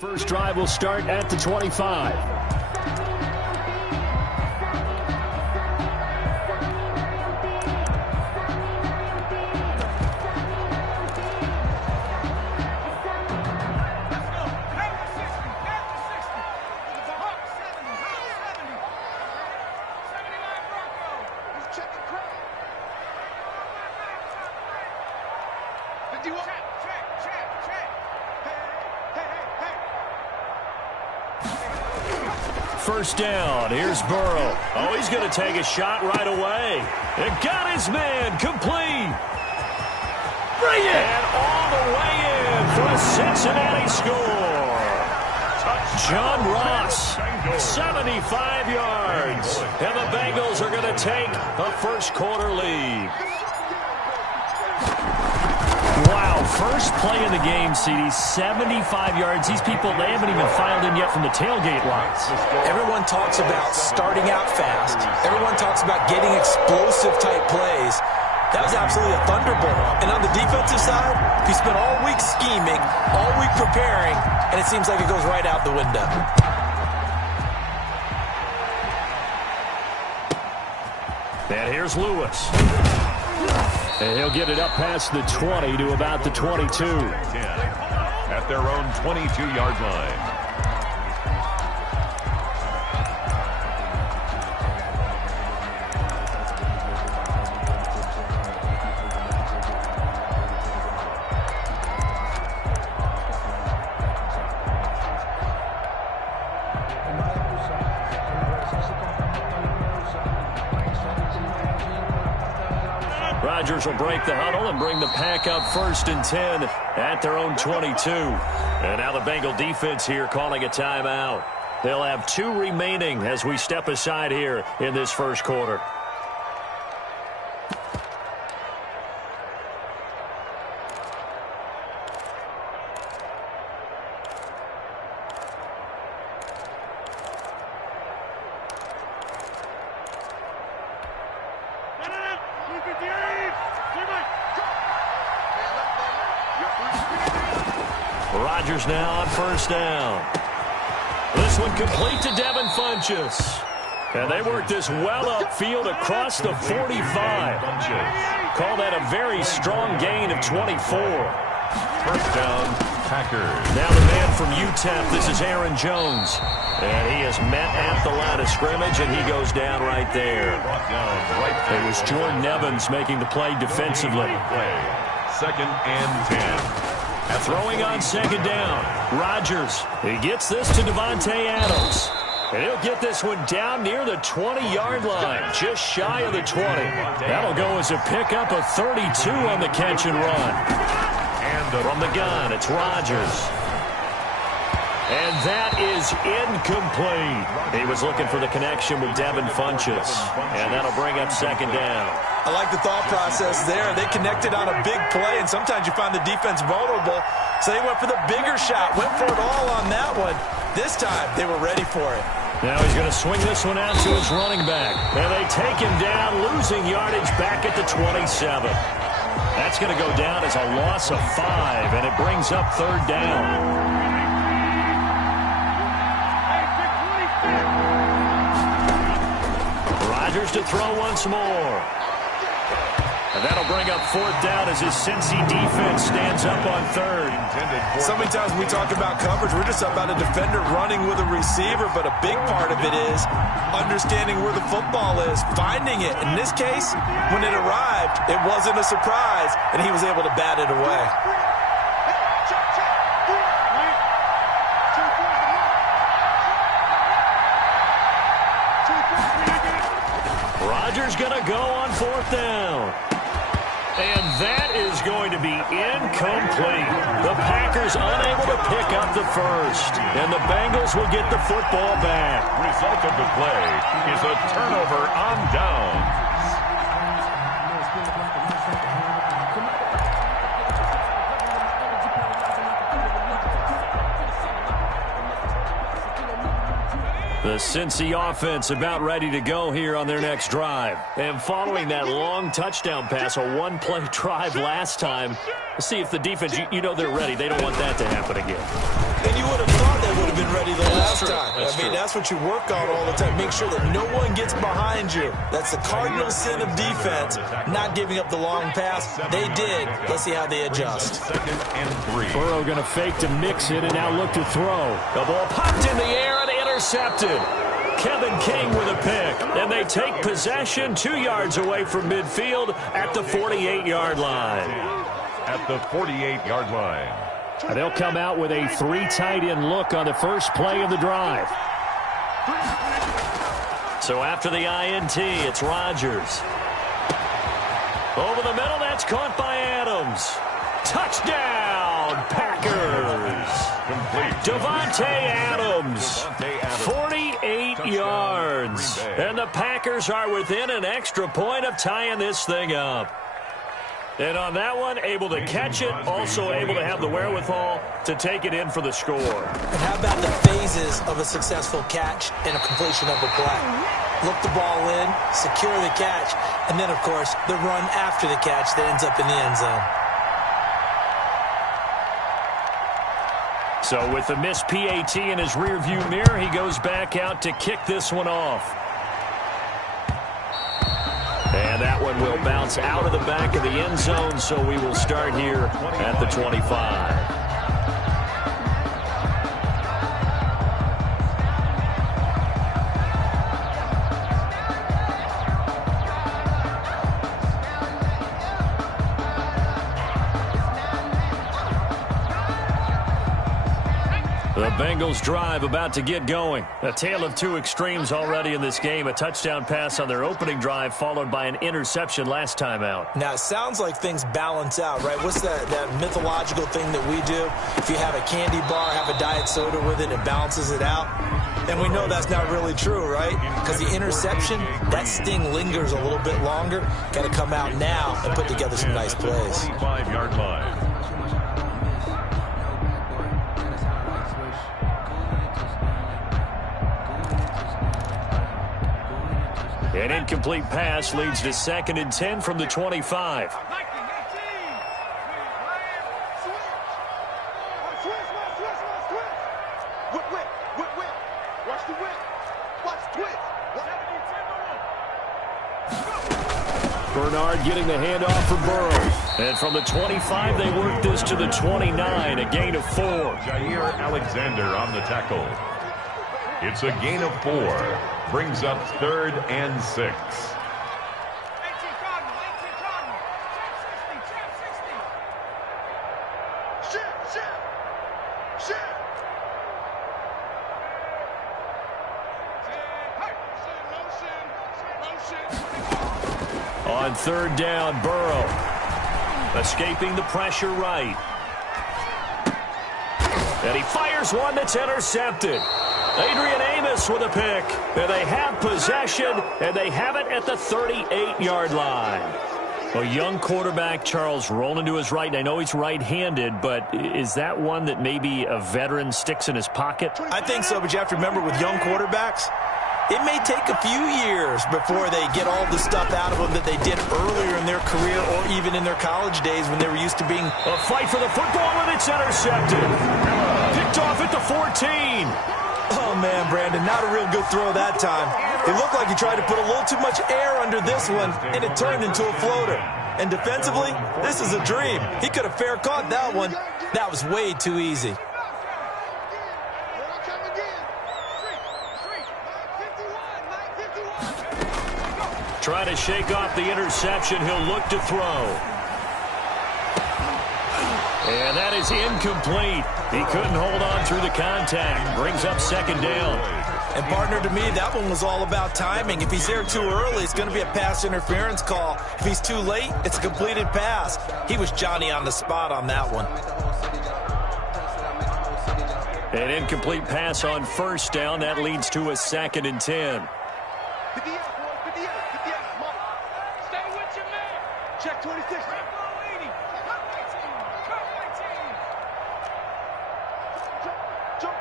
First drive will start at the 25. First down. Here's Burrow. Oh, he's going to take a shot right away. It got his man complete. Bring it! And all the way in for a Cincinnati score. John Ross, 75 yards. And the Bengals are going to take a first quarter lead. Wow, first play of the game, CD, 75 yards. These people, they haven't even filed in yet from the tailgate lines. Everyone talks about starting out fast. Everyone talks about getting explosive-type plays. That was absolutely a thunderbolt. And on the defensive side, he spent all week scheming, all week preparing, and it seems like it goes right out the window. And here's Lewis. And he'll get it up past the 20 to about the 22. At their own 22-yard line. Rodgers will break the huddle and bring the pack up 1st and 10 at their own 22. And now the Bengal defense here calling a timeout. They'll have 2 remaining as we step aside here in this first quarter. Rodgers now on first down. This one complete to Devin Funchess. And they work this well upfield across the 45. Call that a very strong gain of 24. First down, Packers. Now the man from UTEP, this is Aaron Jones. And he is met at the line of scrimmage, and he goes down right there. It was Jordan Evans making the play defensively. 2nd and 10. Throwing on 2nd down. Rodgers. He gets this to Devontae Adams. And he'll get this one down near the 20-yard line, just shy of the 20. That'll go as a pickup of 32 on the catch and run. And from the gun, it's Rodgers. And that is incomplete. He was looking for the connection with Devin Funchess. And that'll bring up 2nd down. I like the thought process there. They connected on a big play, and sometimes you find the defense vulnerable. So they went for the bigger shot, went for it all on that one. This time, they were ready for it. Now he's going to swing this one out to his running back. And they take him down, losing yardage back at the 27. That's going to go down as a loss of 5, and it brings up 3rd down. Rodgers to throw once more. And that'll bring up 4th down as his Cincy defense stands up on 3rd. So many times when we talk about coverage, we're just about a defender running with a receiver, but a big part of it is understanding where the football is, finding it. In this case, when it arrived, it wasn't a surprise, and he was able to bat it away. Rodgers going to go on 4th down. And that is going to be incomplete. The Packers unable to pick up the first. And the Bengals will get the football back. Result of the play is a turnover on downs. The Cincy offense about ready to go here on their next drive. And following that long touchdown pass, a one-play drive last time, let's see if the defense, you know they're ready. They don't want that to happen again. And you would have thought big time. I mean, that's what you work on all the time. Make sure that no one gets behind you. That's the cardinal sin of defense, not giving up the long pass. They did. Let's see how they adjust. Second and 3. Burrow going to fake to mix it and now look to throw. The ball popped in the air and intercepted. Kevin King with a pick, and they take possession 2 yards away from midfield at the 48-yard line. At the 48-yard line. And they'll come out with a 3 tight end look on the first play of the drive. So after the INT, it's Rodgers. Over the middle, that's caught by Adams. Touchdown, Packers. Davante Adams, 48 yards. And the Packers are within an extra point of tying this thing up. And on that one, able to catch it, also able to have the wherewithal to take it in for the score. And how about the phases of a successful catch and a completion of a play? Look the ball in, secure the catch, and then, of course, the run after the catch that ends up in the end zone. So with the missed PAT in his rearview mirror, he goes back out to kick this one off. And that one will bounce out of the back of the end zone, so we will start here at the 25. The Bengals drive about to get going. A tale of two extremes already in this game. A touchdown pass on their opening drive followed by an interception last time out. Now, it sounds like things balance out, right? What's that mythological thing that we do? If you have a candy bar, have a diet soda with it, it balances it out. And we know that's not really true, right? Because the interception, that sting lingers a little bit longer. Got to come out now and put together some nice plays. 25-yard line. An incomplete pass leads to 2nd and 10 from the 25. Bernard getting the handoff for Burrow. And from the 25, they work this to the 29, a gain of 4. Jair Alexander on the tackle. It's a gain of 4. Brings up 3rd and 6. On 3rd down, Burrow. Escaping the pressure right. And he fires one that's intercepted. Adrian Amos with a pick. And they have possession, and they have it at the 38-yard line. A young quarterback, Charles, rolling to his right. And I know he's right-handed, but is that one that maybe a veteran sticks in his pocket? I think so, but you have to remember with young quarterbacks, it may take a few years before they get all the stuff out of them that they did earlier in their career or even in their college days when they were used to being... A fight for the football, and it's intercepted. Picked off at the 14. Oh, man, Brandon, not a real good throw that time. It looked like he tried to put a little too much air under this one, and it turned into a floater. And defensively, this is a dream. He could have fair caught that one. That was way too easy. Trying to shake off the interception. He'll look to throw. And that is incomplete. He couldn't hold on through the contact. Brings up 2nd down. And, partner, to me, that one was all about timing. If he's there too early, it's going to be a pass interference call. If he's too late, it's a completed pass. He was Johnny on the spot on that one. An incomplete pass on 1st down. That leads to a 2nd and 10. Check 26. Jump.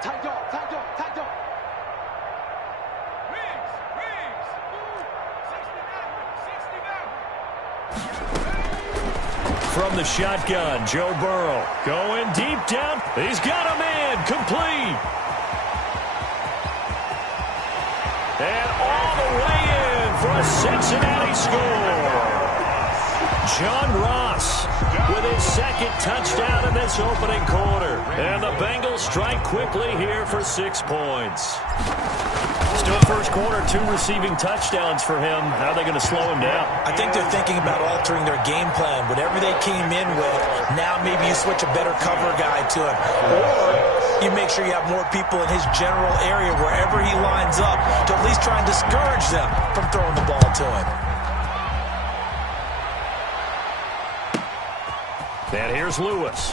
Tight dog. Wings. 69. From the shotgun, Joe Burrow going deep down. He's got a man. Complete. Cincinnati score. John Ross with his second touchdown in this opening quarter. And the Bengals strike quickly here for 6 points. Still first quarter, 2 receiving touchdowns for him. How are they going to slow him down? I think they're thinking about altering their game plan. Whatever they came in with, now maybe you switch a better cover guy to him. Or you make sure you have more people in his general area wherever he lines up to at least try and discourage them from throwing the ball to him. And here's Lewis.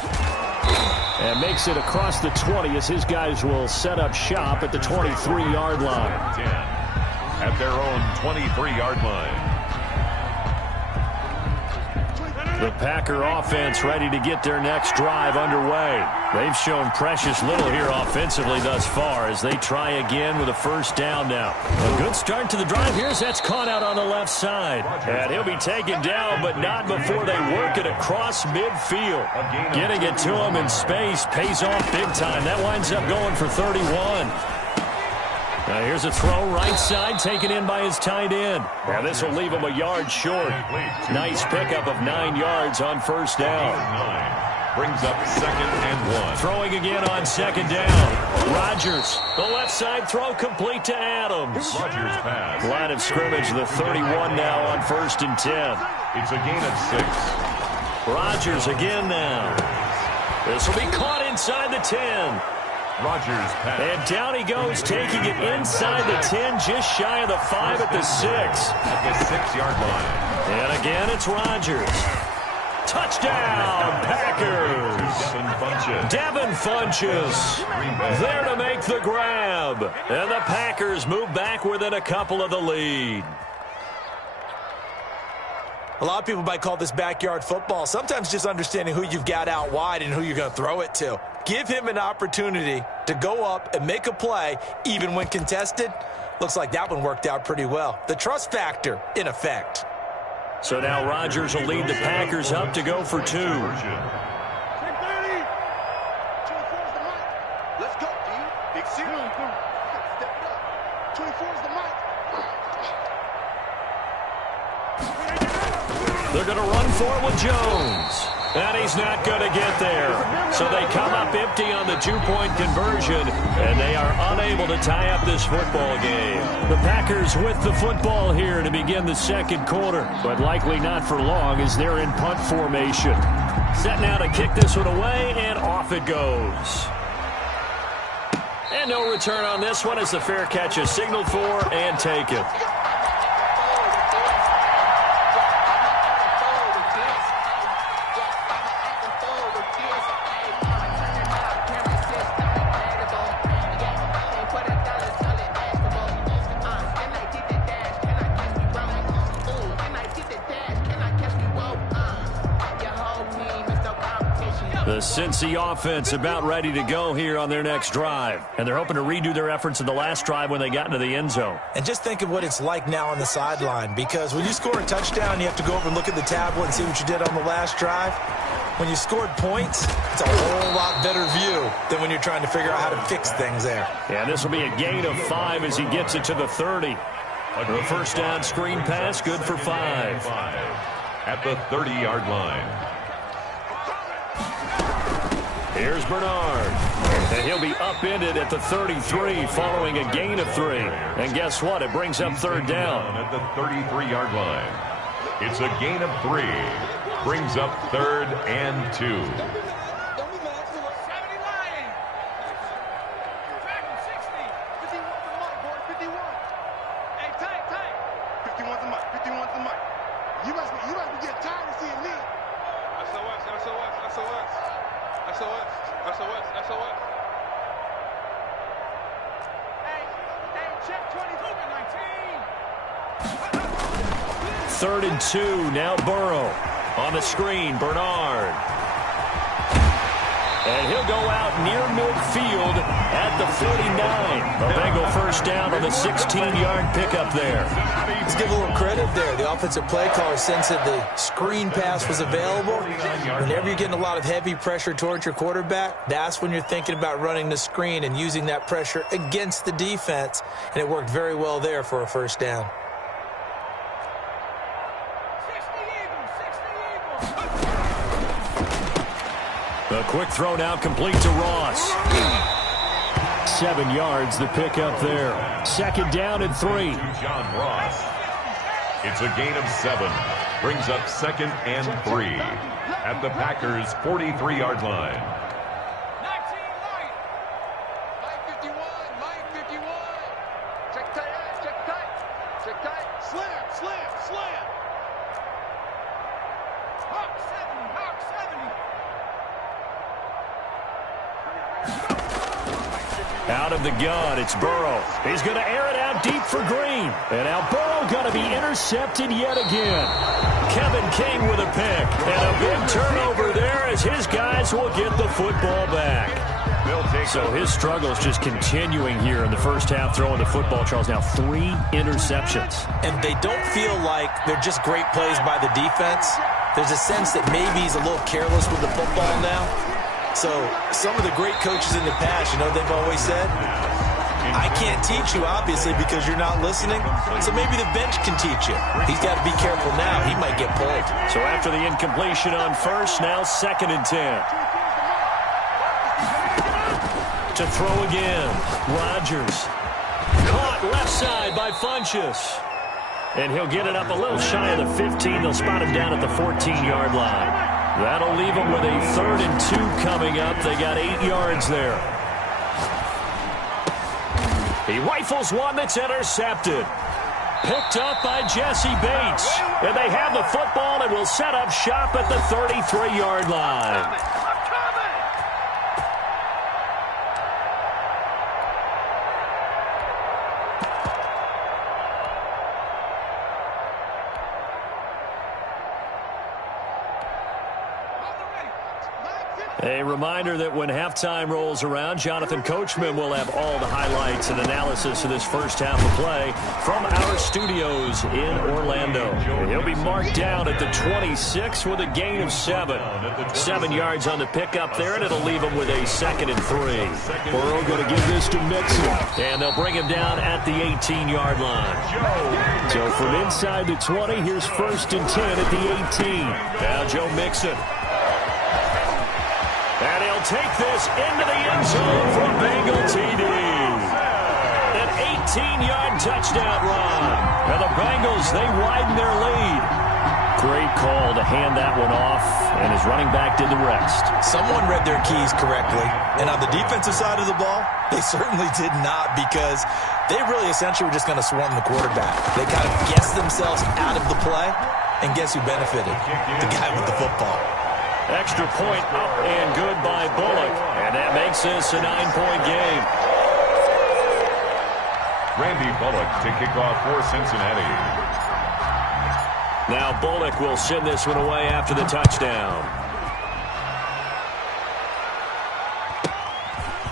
And makes it across the 20 as his guys will set up shop at the 23-yard line. 10 at their own 23-yard line. The Packer offense ready to get their next drive underway. They've shown precious little here offensively thus far as they try again with a first down now. A good start to the drive here as that's caught out on the left side. And he'll be taken down, but not before they work it across midfield. Getting it to him in space pays off big time. That winds up going for 31. Now here's a throw right side taken in by his tight end. Now this will leave him a yard short. Nice pickup of 9 yards on first down. Brings up 2nd and 1. Throwing again on 2nd down. Rodgers, the left side throw complete to Adams. Rodgers pass. Line of scrimmage, the 31 now on 1st and 10. It's a gain of 6. Rodgers again now. This will be caught inside the 10. Rodgers pass. And down he goes, taking it inside the 10, just shy of the 5 at the 6. At the 6-yard line. And again, it's Rodgers. Touchdown, Packers. Devin Funchess there to make the grab. And the Packers move back within a couple of the lead. A lot of people might call this backyard football. Sometimes just understanding who you've got out wide and who you're going to throw it to. Give him an opportunity to go up and make a play, even when contested. Looks like that one worked out pretty well. The trust factor in effect. So now Rodgers will lead the Packers up to go for 2. Let's go, dude. Big C. Step it up. 24's the mic. They're going to run for it with Jones. And he's not going to get there. So they come up empty on the 2-point conversion, and they are unable to tie up this football game. The Packers with the football here to begin the second quarter, but likely not for long as they're in punt formation. Set now to kick this one away, and off it goes. And no return on this one as the fair catch is signaled for and taken. The Cincy offense about ready to go here on their next drive. And they're hoping to redo their efforts in the last drive when they got into the end zone. And just think of what it's like now on the sideline, because when you score a touchdown, you have to go over and look at the tablet and see what you did on the last drive. When you scored points, it's a whole lot better view than when you're trying to figure out how to fix things there. Yeah, this will be a gain of 5 as he gets it to the 30. The first down screen pass, good for 5. At the 30-yard line. Here's Bernard. And he'll be upended at the 33 following a gain of 3. And guess what? It brings up third down. At the 33-yard line. It's a gain of 3. Brings up 3rd and 2. SOS. Hey, check 22. 3rd and 2. Now Burrow on the screen. Bernard. And he'll go out near midfield at the 49. A Bengal first down on the 16-yard pickup there. Let's give a little credit there. The offensive play caller sensed that the screen pass was available. Whenever you're getting a lot of heavy pressure towards your quarterback, that's when you're thinking about running the screen and using that pressure against the defense. And it worked very well there for a first down. A quick throw now complete to Ross. 7 yards, the pickup there. 2nd down and 3. John Ross. It's a gain of 7. Brings up 2nd and 3 at the Packers' 43-yard line. Out of the gun, it's Burrow. He's going to air it out deep for Green. And now Burrow going to be intercepted yet again. Kevin King with a pick. And a big turnover there as his guys will get the football back. So his struggles just continuing here in the first half throwing the football. Charles, now 3 interceptions. And they don't feel like they're just great plays by the defense. There's a sense that maybe he's a little careless with the football now. So some of the great coaches in the past, you know, they've always said, I can't teach you, obviously, because you're not listening. So maybe the bench can teach you. He's got to be careful now. He might get pulled. So after the incompletion on first, now 2nd and 10. To throw again, Rodgers. Caught left side by Funchess. And he'll get it up a little shy of the 15. They'll spot him down at the 14-yard line. That'll leave them with a 3rd and 2 coming up. They got 8 yards there. He rifles one that's intercepted. Picked up by Jesse Bates. And they have the football and will set up shop at the 33-yard line. A reminder that when halftime rolls around, Jonathan Coachman will have all the highlights and analysis of this first half of play from our studios in Orlando. And he'll be marked down at the 26 with a gain of 7. 7 yards on the pickup there, and it'll leave him with a 2nd and 3. Burrow going to give this to Mixon, and they'll bring him down at the 18-yard line. So from inside the 20, here's 1st and 10 at the 18. Now Joe Mixon. And he'll take this into the end zone for a Bengal TD. An 18-yard touchdown run. And the Bengals, they widen their lead. Great call to hand that one off, and his running back did the rest. Someone read their keys correctly. And on the defensive side of the ball, they certainly did not, because they really essentially were just going to swarm the quarterback. They kind of guessed themselves out of the play, and guess who benefited? The guy with the football. Extra point up and good by Bullock. And that makes this a 9-point game. Randy Bullock to kick off for Cincinnati. Now Bullock will send this one away after the touchdown.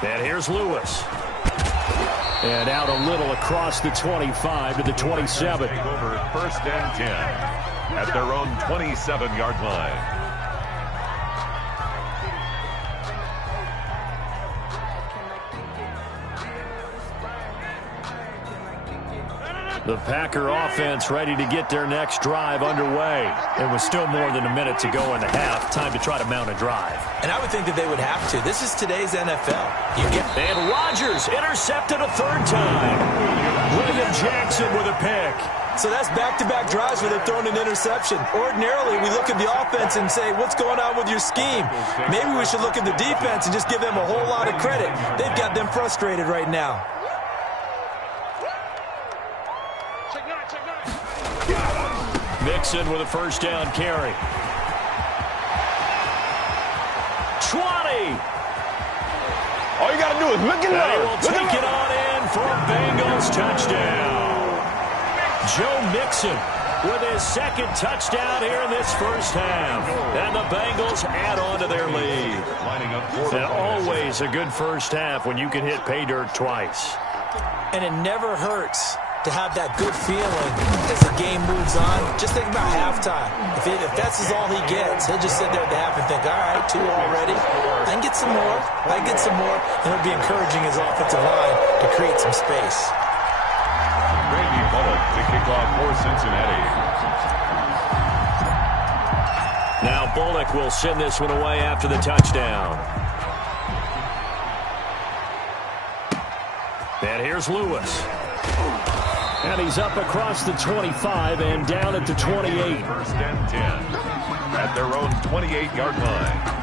And here's Lewis. And out a little across the 25 to the 27. Over 1st and 10 at their own 27-yard line. The Packer offense ready to get their next drive underway. There was still more than a minute to go in the half. Time to try to mount a drive. And I would think that they would have to. This is today's NFL. And Rodgers intercepted a 3rd time. William Jackson with a pick. So that's back-to-back drives where they've thrown an interception. Ordinarily, we look at the offense and say, what's going on with your scheme? Maybe we should look at the defense and just give them a whole lot of credit. They've got them frustrated right now. Mixon with a 1st down carry. 20. All you got to do is look it up. They will take it on in for a Bengals touchdown. Joe Mixon with his 2nd touchdown here in this first half. And the Bengals add on to their lead. And always a good first half when you can hit pay dirt twice. And it never hurts to have that good feeling as the game moves on. Just think about halftime. If that's all he gets, he'll just sit there at the half and think, all right, 2 already. I can get some more. I can get some more. And it'll be encouraging his offensive line to create some space. Randy Bullock to kick off for Cincinnati. Now Bullock will send this one away after the touchdown. And here's Lewis. And he's up across the 25 and down at the 28. First and 10 at their own 28-yard line.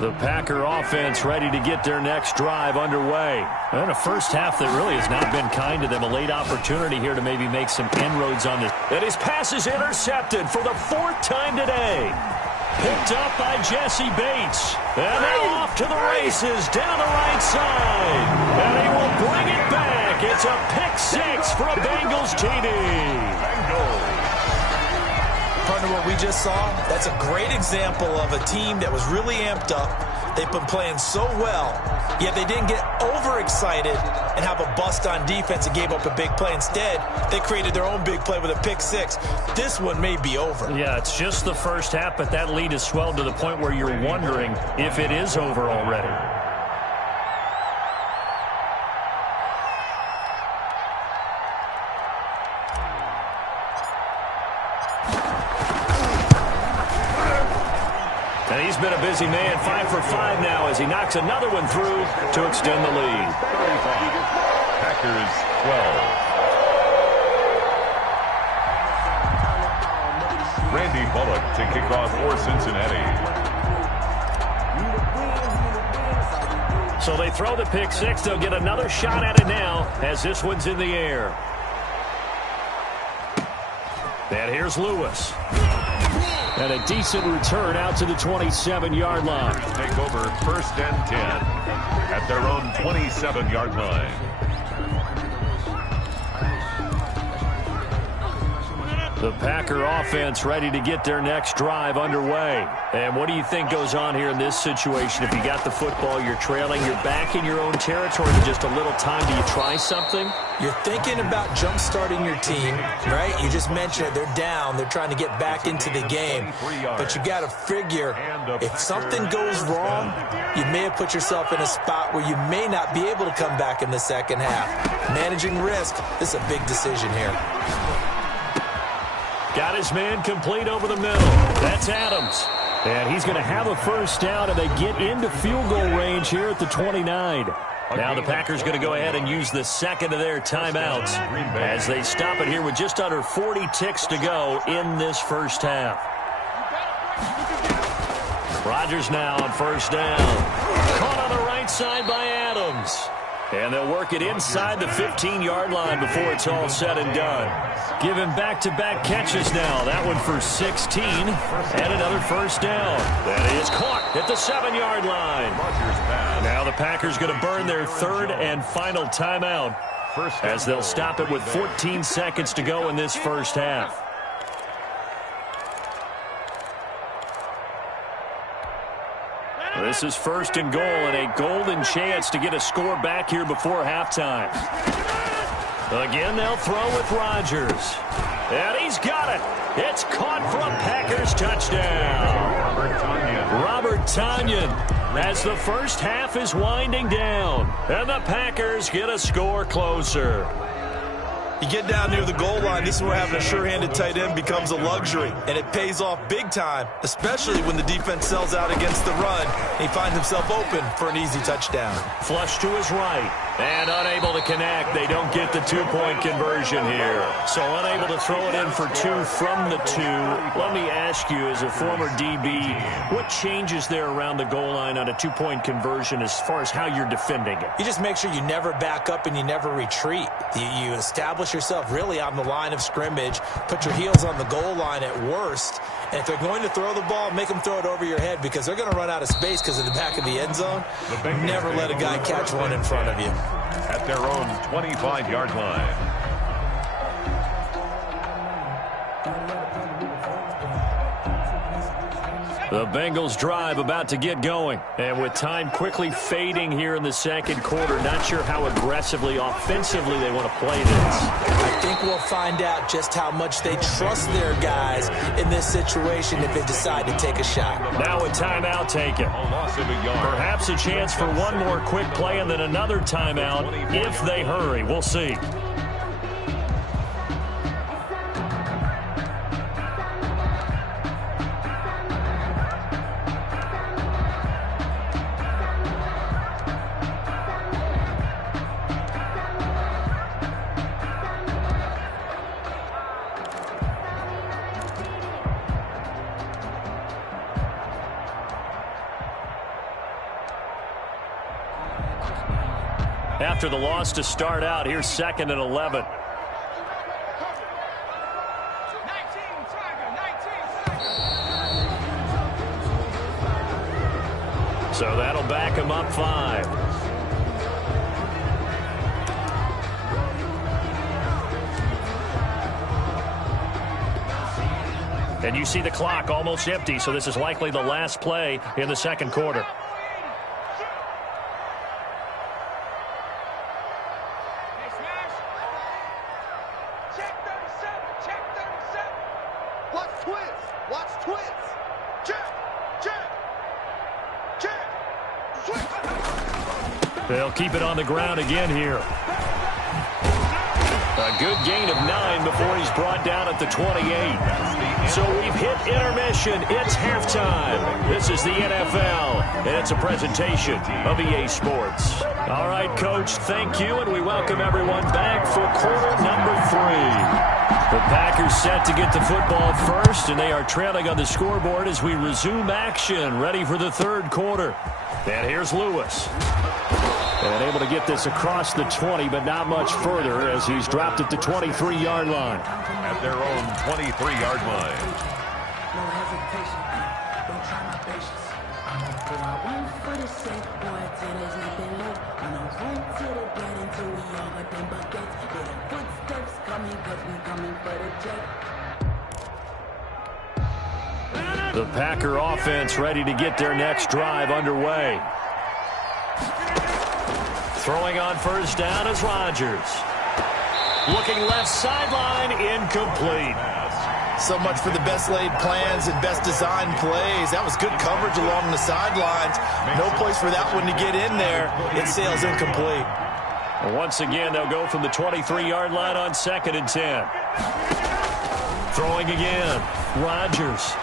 The Packer offense ready to get their next drive underway. And a first half that really has not been kind to them. A late opportunity here to maybe make some inroads on this. And his pass is intercepted for the 4th time today. Picked up by Jesse Bates. And now off to the races down the right side. And he will bring it back. It's a pick 6 for a Bengals TD. Partner, what we just saw, that's a great example of a team that was really amped up. They've been playing so well, yet they didn't get overexcited and have a bust on defense and gave up a big play. Instead, they created their own big play with a pick 6. This one may be over. Yeah, it's just the first half, but that lead has swelled to the point where you're wondering if it is over already. And he's been a busy man, 5 for 5 now as he knocks another one through to extend the lead. 35. Packers 12. Randy Bullock to kick off for Cincinnati. So they throw the pick 6. They'll get another shot at it now as this one's in the air. And here's Lewis. And a decent return out to the 27-yard line. Take over first and 10 at their own 27-yard line. The Packer offense ready to get their next drive underway. And what do you think goes on here in this situation? If you got the football, you're trailing, you're back in your own territory with just a little time. Do you try something? You're thinking about jump-starting your team, right? You just mentioned it. They're down. They're trying to get back into the game. But you got to figure if something goes wrong, you may have put yourself in a spot where you may not be able to come back in the second half. Managing risk, this is a big decision here. Got his man complete over the middle. That's Adams. And he's going to have a first down, and they get into field goal range here at the 29. Now the Packers going to go ahead and use the second of their timeouts as they stop it here with just under 40 ticks to go in this first half. Rodgers now on first down. Caught on the right side by Adams. And they'll work it inside the 15-yard line before it's all said and done. Give him back-to-back catches now. That one for 16. And another first down. That is caught at the 7-yard line. Now the Packers going to burn their third and final timeout as they'll stop it with 14 seconds to go in this first half. This is first and goal and a golden chance to get a score back here before halftime. Again, they'll throw with Rodgers. And he's got it. It's caught for a Packers touchdown. Robert Tonyan as the first half is winding down. And the Packers get a score closer. You get down near the goal line, this is where having a sure-handed tight end becomes a luxury, and it pays off big time, especially when the defense sells out against the run, and he finds himself open for an easy touchdown. Flush to his right, and unable to connect. They don't get the two-point conversion here. So unable to throw it in for 2 from the 2. Let me ask you, as a former DB, what changes there around the goal line on a two-point conversion as far as how you're defending it? You just make sure you never back up and you never retreat. You establish yourself really on the line of scrimmage, put your heels on the goal line at worst, and if they're going to throw the ball, make them throw it over your head because they're going to run out of space because of the back of the end zone. Never let a guy catch one in front of you. At their own 25-yard line. The Bengals drive about to get going. And with time quickly fading here in the second quarter, not sure how aggressively, offensively they want to play this. I think we'll find out just how much they trust their guys in this situation if they decide to take a shot. Now a timeout taken. Perhaps a chance for one more quick play and then another timeout if they hurry. We'll see. After the loss to start out, here's 2nd and 11. So that'll back him up 5. And you see the clock almost empty, so this is likely the last play in the second quarter. They'll keep it on the ground again here. A good gain of 9 before he's brought down at the 28. So we've hit intermission. It's halftime. This is the NFL, and it's a presentation of EA Sports. All right, Coach, thank you, and we welcome everyone back for quarter number 3. The Packers set to get the football first, and they are trailing on the scoreboard as we resume action, ready for the third quarter. And here's Lewis. And able to get this across the 20, but not much further as he's dropped at the 23-yard line. At their own 23-yard line. No hesitation. Don't try my patience. I'm gonna go out one for the sake, boy, till there's nothing left. Gonna run to the dead until we all got them buckets. Yeah, the footsteps coming, cause we coming for the jet. The Packer offense ready to get their next drive underway. Throwing on first down is Rodgers. Looking left sideline, incomplete. So much for the best laid plans and best designed plays. That was good coverage along the sidelines. No place for that one to get in there. It sails incomplete. And once again, they'll go from the 23-yard line on 2nd and 10. Throwing again, Rodgers.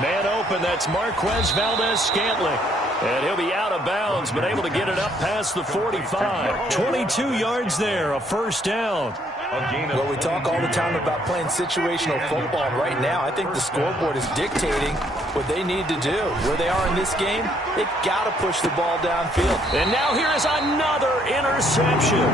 Man open, that's Marquez Valdez-Scantling. And he'll be out of bounds, but able to get it up past the 45. 22 yards there, a first down. Well, we talk all the time about playing situational football. And right now, I think the scoreboard is dictating what they need to do. Where they are in this game, they've got to push the ball downfield. And now here is another interception.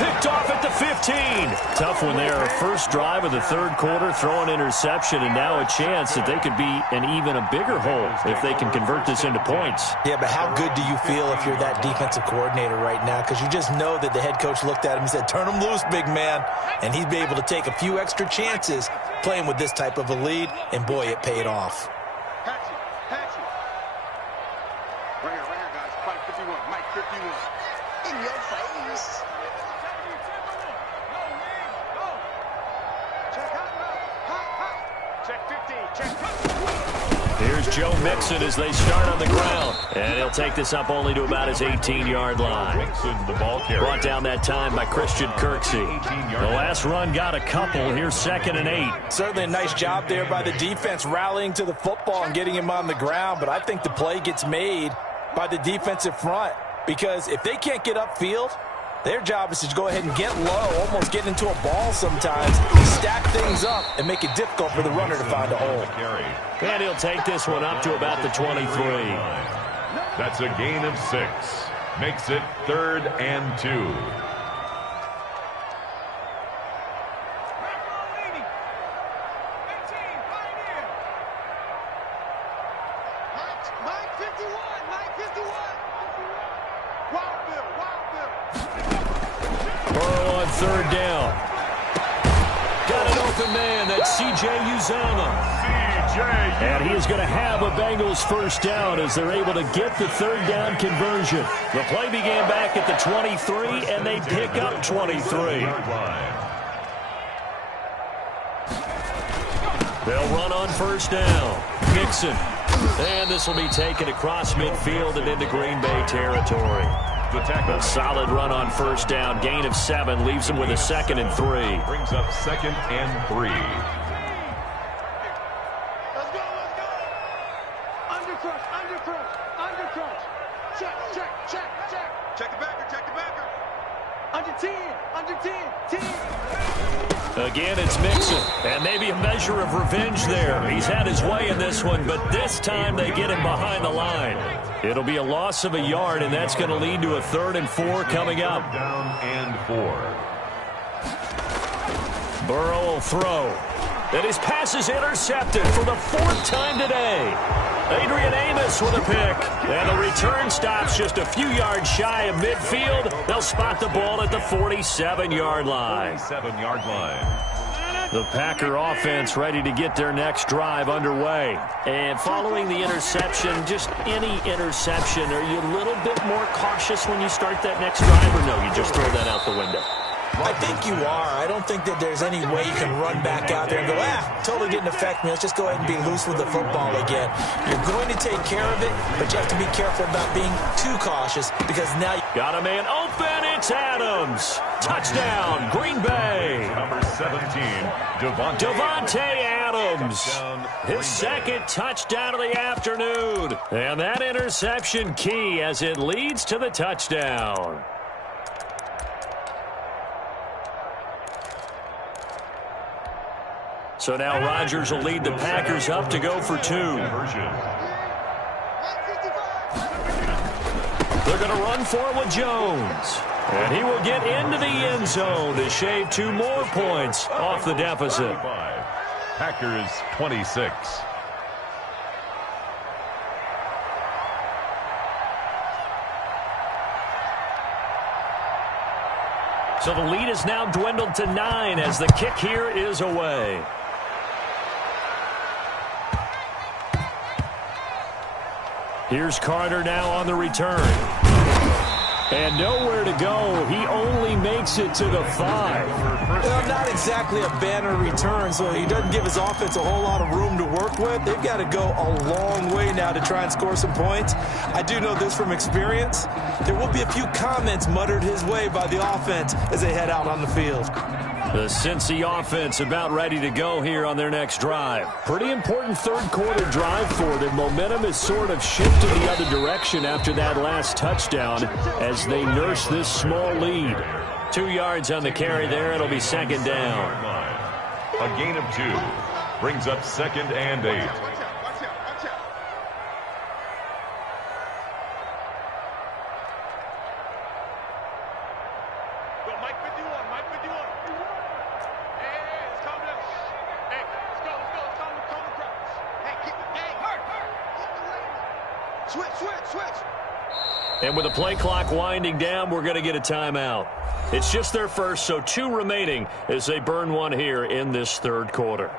Picked off at the 15. Tough one there. First drive of the third quarter, throw an interception, and now a chance that they could be in even a bigger hole if they can convert this into points. Yeah, but how good do you feel if you're that defensive coordinator right now? Because you just know that the head coach looked at him and said, turn him loose, big man. And he'd be able to take a few extra chances playing with this type of a lead, and boy, it paid off. Patchy. Right here, guys. Mike 51. Mike 51. In your face. Check 15. Check 15. Here's Joe Mixon as they start on the ground. And he'll take this up only to about his 18-yard line. Mixon, the ball carrier. Brought down that time by Christian Kirksey. The last run got a couple. Here's 2nd and 8. Certainly a nice job there by the defense rallying to the football and getting him on the ground. But I think the play gets made by the defensive front. Because if they can't get upfield, their job is to go ahead and get low, almost get into a ball sometimes, stack things up, and make it difficult for the runner to find a hole. And he'll take this one up to about the 23. That's a gain of 6. Makes it 3rd and 2. Mike 51. Mike 51. Wild Bill. Burrow on third down. Got an open man. That's C.J. Uzomah. And he is going to have a Bengals first down as they're able to get the third down conversion. The play began back at the 23, and they pick up 23. They'll run on first down. Mixon. And this will be taken across midfield and into Green Bay territory. A solid run on first down. Gain of 7 leaves them with a 2nd and 3. Brings up 2nd and 3. Let's go. Under crunch. Check the backer. Under 10. Again, it's Mixon. And maybe a measure of revenge there. He's had his way in this one, but this time they get him behind the line. It'll be a loss of a yard, and that's going to lead to a 3rd and 4 coming up. Down and 4. Burrow will throw. And his pass is intercepted for the 4th time today. Adrian Amos with a pick. And the return stops just a few yards shy of midfield. They'll spot the ball at the 47-yard line. 47-yard line. The Packer offense ready to get their next drive underway. And following the interception, just any interception, are you a little bit more cautious when you start that next drive, or no, you just throw that out the window? I think you are. I don't think that there's any way you can run back out there and go, totally didn't affect me. Let's just go ahead and be loose with the football again. You're going to take care of it, but you have to be careful about being too cautious because now you got a man open. It's Adams. Touchdown, Green Bay. Number 17, Davante Adams. His 2nd touchdown of the afternoon. And that interception key as it leads to the touchdown. So now Rodgers will lead the Packers up to go for 2. They're going to run for it with Jones. And he will get into the end zone to shave 2 more points off the deficit. Packers 26. So the lead is now dwindled to 9 as the kick here is away. Here's Carter now on the return. And nowhere to go. He only makes it to the 5. Well, not exactly a banner return, so he doesn't give his offense a whole lot of room to work with. They've got to go a long way now to try and score some points. I do know this from experience. There will be a few comments muttered his way by the offense as they head out on the field. The Cincy offense about ready to go here on their next drive. Pretty important 3rd quarter drive for them. Momentum has sort of shifted the other direction after that last touchdown as they nurse this small lead. 2 yards on the carry there. It'll be 2nd down. A gain of 2 brings up 2nd and 8. And with the play clock winding down, we're going to get a timeout. It's just their first, so 2 remaining as they burn one here in this 3rd quarter.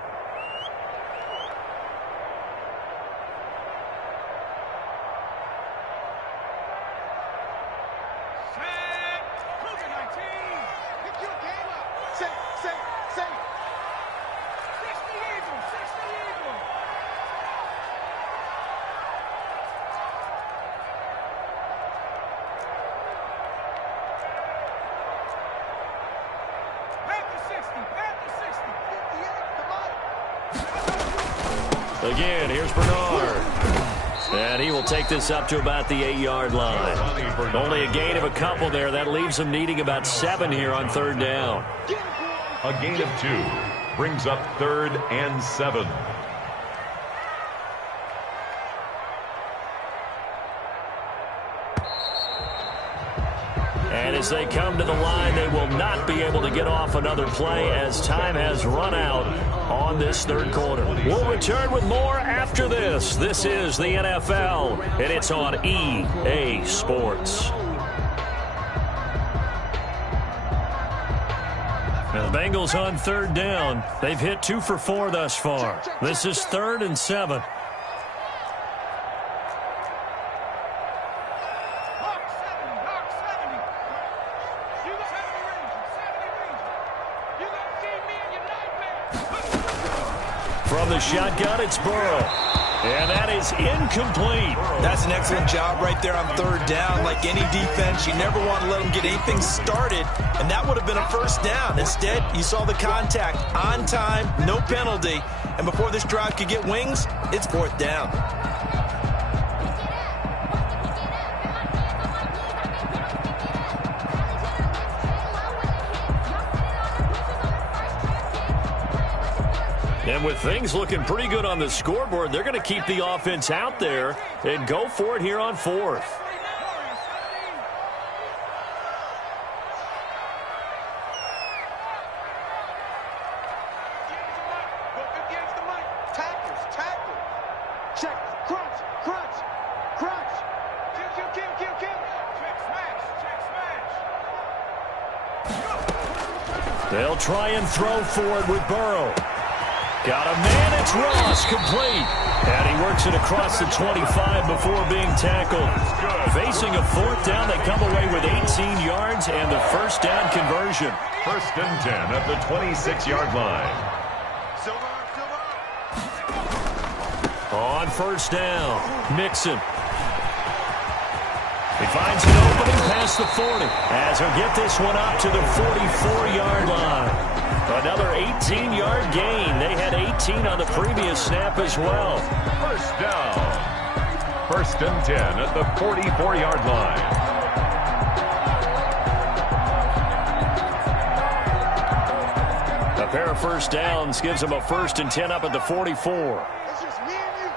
Again, here's Bernard. And he will take this up to about the 8-yard line. Only a gain of a couple there. That leaves them needing about 7 here on 3rd down. A gain of 2 brings up 3rd and 7. And as they come to the line, they will not be able to get off another play as time has run out on this 3rd quarter. We'll return with more after this. This is the NFL, and it's on EA Sports. The Bengals on third down. They've hit 2 for 4 thus far. This is 3rd and 7. From the shotgun, it's Burrow. And that is incomplete. That's an excellent job right there on third down. Like any defense, you never want to let them get anything started, and that would have been a first down. Instead, you saw the contact on time, no penalty, and before this drive could get wings, it's 4th down. And with things looking pretty good on the scoreboard, they're going to keep the offense out there and go for it here on 4th. They'll try and throw for it with Burrow. Got a man, it's Ross, complete. And he works it across the 25 before being tackled. Facing a 4th down, they come away with 18 yards and the first down conversion. 1st and 10 at the 26-yard line. On 1st down, Mixon. He finds an opening past the 40 as he'll get this one up to the 44-yard line. Another 18-yard gain. They had 18 on the previous snap as well. 1st down. 1st and 10 at the 44-yard line. A pair of first downs gives them a 1st and 10 up at the 44. It's just me and you.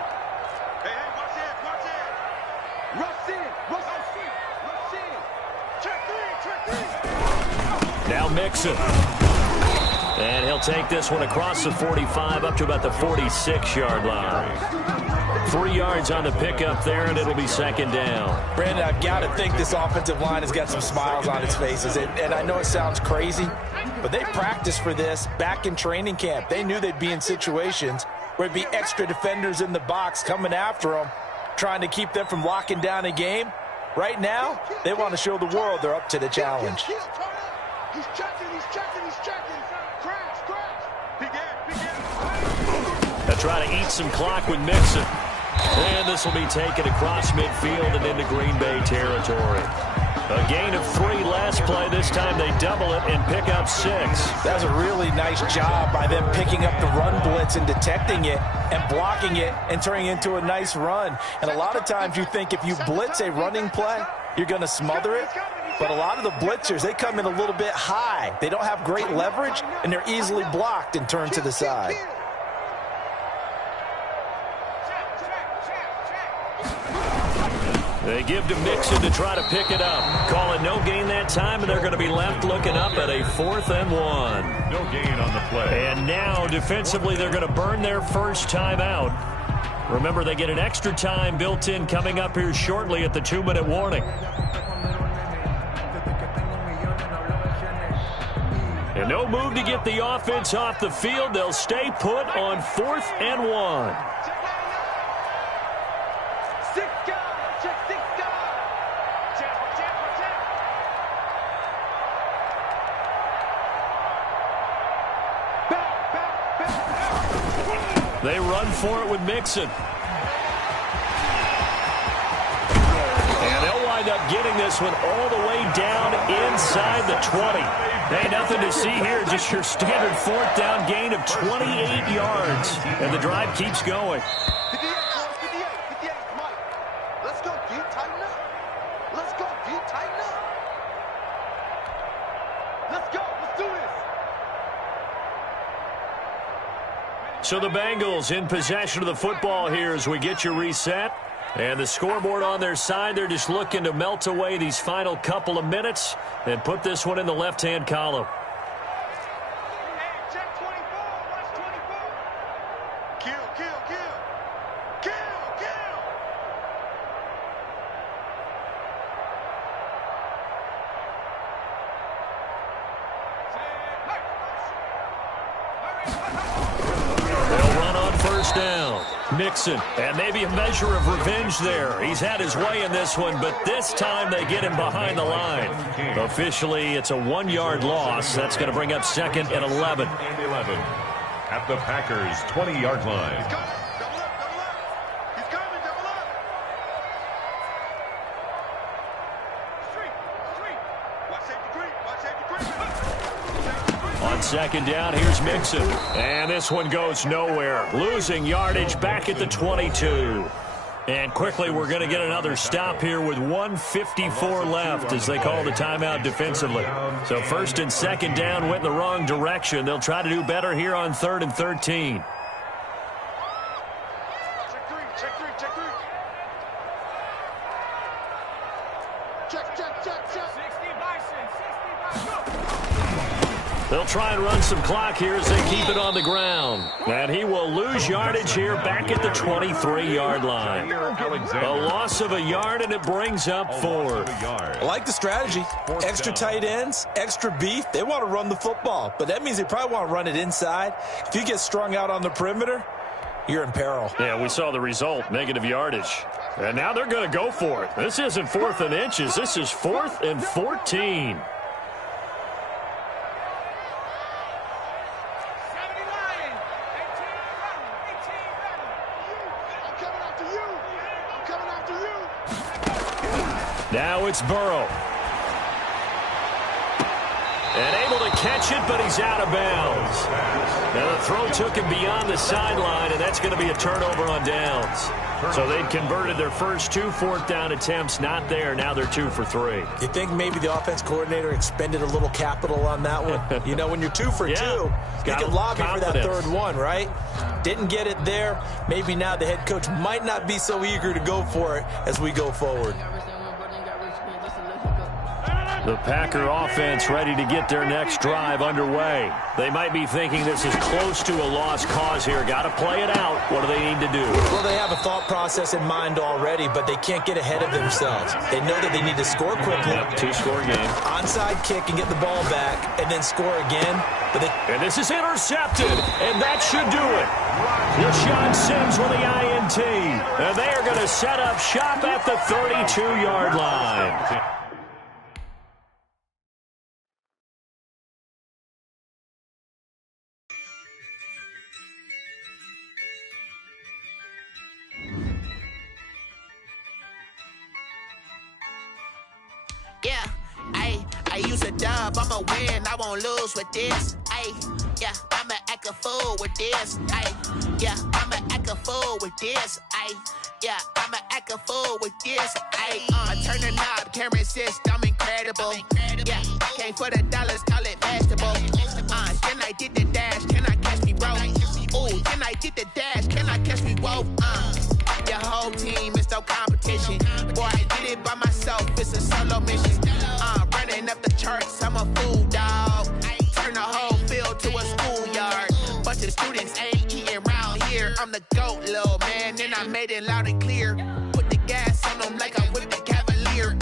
Hey, watch it, watch it. Rush in, rush in. Check 3. Now Mixon. And he'll take this one across the 45 up to about the 46-yard line. 3 yards on the pickup there, and it'll be 2nd down. Brandon, I've got to think this offensive line has got some smiles on its faces. And I know it sounds crazy, but they practiced for this back in training camp. They knew they'd be in situations where it'd be extra defenders in the box coming after them, trying to keep them from locking down a game. Right now, they want to show the world they're up to the challenge. He's checking, he's checking, he's checking. Crash. They'll try to eat some clock with Mixon. And this will be taken across midfield and into Green Bay territory. A gain of 3 last play. This time they double it and pick up 6. That's a really nice job by them picking up the run blitz and detecting it and blocking it and turning it into a nice run. And a lot of times you think if you blitz a running play, you're going to smother it. But a lot of the blitzers, they come in a little bit high. They don't have great leverage, and they're easily blocked and turned to the side. They give to Mixon to try to pick it up. Call it no gain that time, and they're going to be left looking up at a 4th and 1. No gain on the play. And now, defensively, they're going to burn their first time out. Remember, they get an extra time built in coming up here shortly at the 2-minute warning. And no move to get the offense off the field. They'll stay put on 4th and 1. They run for it with Mixon. And they'll wind up getting this one all the way down inside the 20. Hey, nothing to see here, just your standard 4th down gain of 28 yards. And the drive keeps going. 58, come on. Let's go, D, tighten up. Let's go, D, tighten up. Let's go, let's do this. So the Bengals in possession of the football here as we get you reset. And the scoreboard on their side, they're just looking to melt away these final couple of minutes and put this one in the left-hand column. Hey, check 24, watch 24. Kill. Mixon, and maybe a measure of revenge there. He's had his way in this one, but this time they get him behind the line. Officially, it's a 1-yard loss. That's going to bring up 2nd and 11. At the Packers' 20-yard line. He's coming. Double up, double up. He's coming, double up. Street. Watch safety creep. Watch safety creep. On 2nd down, here's Mixon. And this one goes nowhere. Losing yardage back at the 22. And quickly, we're going to get another stop here with 1:54 left as they call the timeout defensively. So 1st and 2nd down went in the wrong direction. They'll try to do better here on 3rd and 13. Check three. Check. 60 Bison. They'll try and run some clock here as they keep it on the ground. And he will lose yardage here back at the 23-yard line. A loss of a yard, and it brings up 4. I like the strategy. Extra tight ends, extra beef. They want to run the football, but that means they probably want to run it inside. If you get strung out on the perimeter, you're in peril. Yeah, we saw the result, negative yardage. And now they're going to go for it. This isn't 4th and inches. This is 4th and 14. Now it's Burrow. And able to catch it, but he's out of bounds. Now the throw took him beyond the sideline, and that's going to be a turnover on downs. So they'd converted their first 2 4th down attempts, not there. Now they're 2 for 3. You think maybe the offense coordinator expended a little capital on that one? You know, when you're 2 for 2, you can lobby for that 3rd one, right? Didn't get it there. Maybe now the head coach might not be so eager to go for it as we go forward. The Packer offense ready to get their next drive underway. They might be thinking this is close to a lost cause here. Got to play it out. What do they need to do? Well, they have a thought process in mind already, but they can't get ahead of themselves. They know that they need to score quickly. Yep, 2-score game. Onside kick and get the ball back, and then score again. And this is intercepted, and that should do it. LaShawn Sims with the INT. And they are going to set up shop at the 32-yard line. Yeah, I use a dub, I'ma win, I won't lose with this. Yeah, I'ma act a fool with this. Yeah, I'ma act a fool with this. Yeah, I'ma act a fool with this. I turn the knob, can't resist, I'm incredible. Yeah, came for the dollars, call it vegetable. Then I did the dash, can I catch me, bro? Ooh, then I did the dash, can I catch me, whoa? Your whole team is no competition. Boy, I did it by myself, it's a solo mission. Running up the charts, I'm a fool, dog. Turn the whole field to a schoolyard. Bunch of students ain't eating round here. I'm the GOAT, little man, and I made it loud and clear. Put the gas on them like I'm with the Cavalier.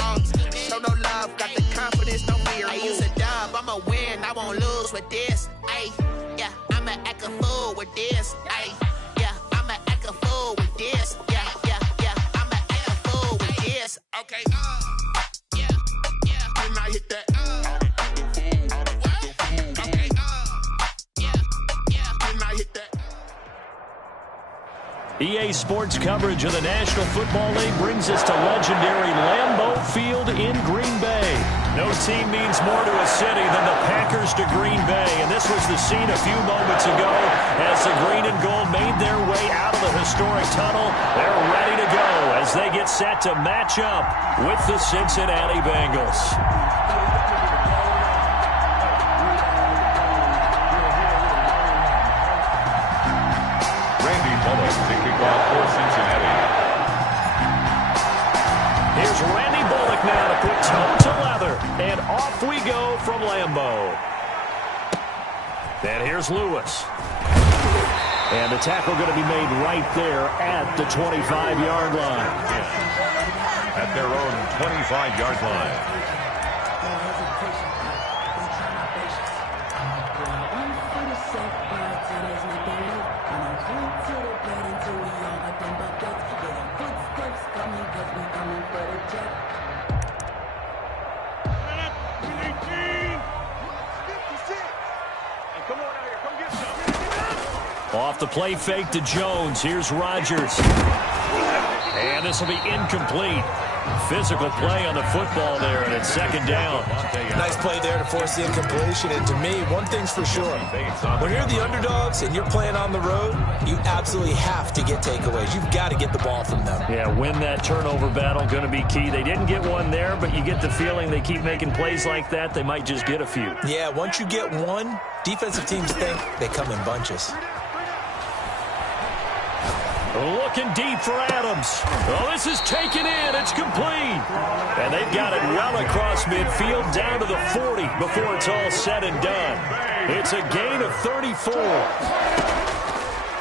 Show no love, got the confidence, no fear. I use a dub, I'ma win, I won't lose with this. Yeah, I'ma act a fool with this. Yeah, I'ma act a fool with this. Yeah, I'ma act a fool with this. Okay, yeah, can I hit that? Okay, yeah, can I hit that? EA Sports coverage of the National Football League brings us to legendary Lambeau Field in Green Bay. No team means more to a city than the Packers to Green Bay, and this was the scene a few moments ago as the green and gold made their way out of the historic tunnel. They're ready to go as they get set to match up with the Cincinnati Bengals. For Cincinnati. Here's Randy Bullock now to put toe to leather, and off we go from Lambeau. And here's Lewis. And the tackle going to be made right there at the 25-yard line. At their own 25-yard line. the play fake to Jones. Here's Rodgers. And this will be incomplete. Physical play on the football there, and it's second down. Nice play there to force the incompletion. And to me, one thing's for sure. When you're the underdogs and you're playing on the road, you absolutely have to get takeaways. You've got to get the ball from them. Yeah, win that turnover battle, going to be key. They didn't get one there, but you get the feeling they keep making plays like that, they might just get a few. Yeah, once you get one, defensive teams think they come in bunches. Looking deep for Adams. Oh, this is taken in. It's complete. And they've got it well across midfield down to the 40 before it's all said and done. It's a gain of 34.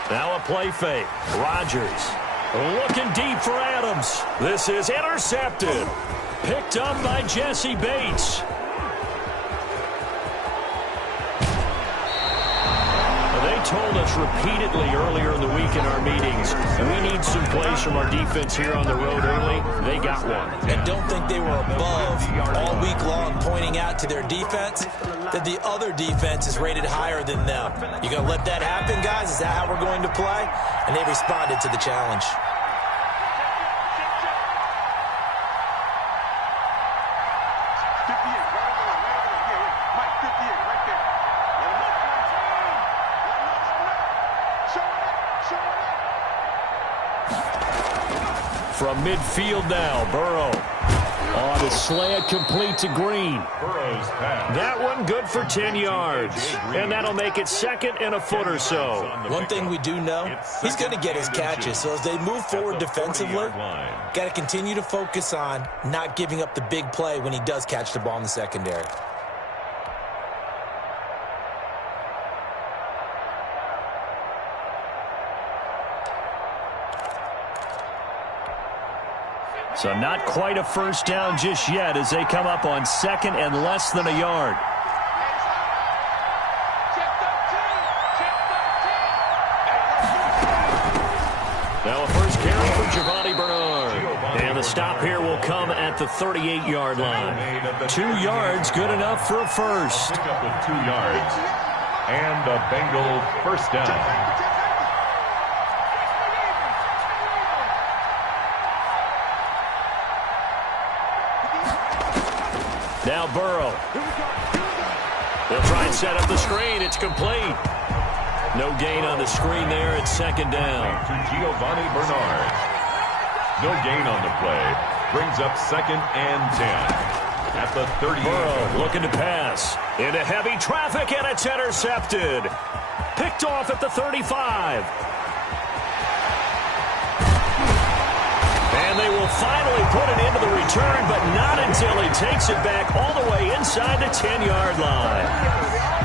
Now a play fake. Rodgers looking deep for Adams. This is intercepted. Picked up by Jesse Bates. Told us repeatedly earlier in the week in our meetings, we need some plays from our defense here on the road early. They got one. And don't think they were above all week long, pointing out to their defense that the other defense is rated higher than them. You going to let that happen, guys? Is that how we're going to play? And they responded to the challenge. From midfield now, Burrow on a slant complete to Green. That one good for 10 yards. And that'll make it second and a foot or so. One thing we do know, he's going to get his catches. So as they move forward defensively, got to continue to focus on not giving up the big play when he does catch the ball in the secondary. So not quite a first down just yet as they come up on second and less than a yard. Now a first carry for Giovanni Bernard. And the stop here will come at the 38-yard line. 2 yards, good enough for a first. Pick up with 2 yards. And a Bengal first down. Now Burrow. They'll try and set up the screen. It's complete. No gain on the screen there. It's second down. To Giovanni Bernard. No gain on the play. Brings up second and 10. At the 30. Burrow looking to pass. Into heavy traffic, and it's intercepted. Picked off at the 35. And they will finally put it into the return, but not until he takes it back all the way inside the 10-yard line.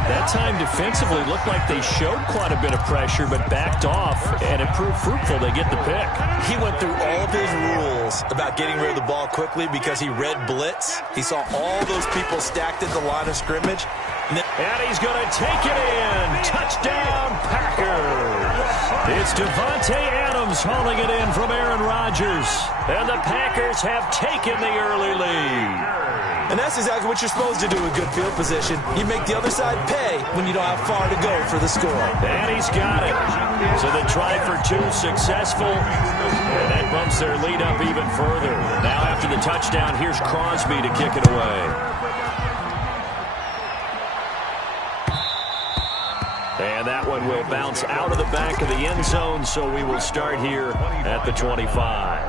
That time defensively looked like they showed quite a bit of pressure, but backed off, and it proved fruitful. They get the pick. He went through all of his rules about getting rid of the ball quickly because he read blitz. He saw all those people stacked at the line of scrimmage. And he's going to take it in. Touchdown, Packers. It's Davante Adams hauling it in from Aaron Rodgers. And the Packers have taken the early lead. And that's exactly what you're supposed to do with good field position. You make the other side pay when you don't have far to go for the score. And he's got it. So the try for 2 successful. And that bumps their lead up even further. Now after the touchdown, here's Crosby to kick it away. And that one will bounce out of the back of the end zone, so we will start here at the 25.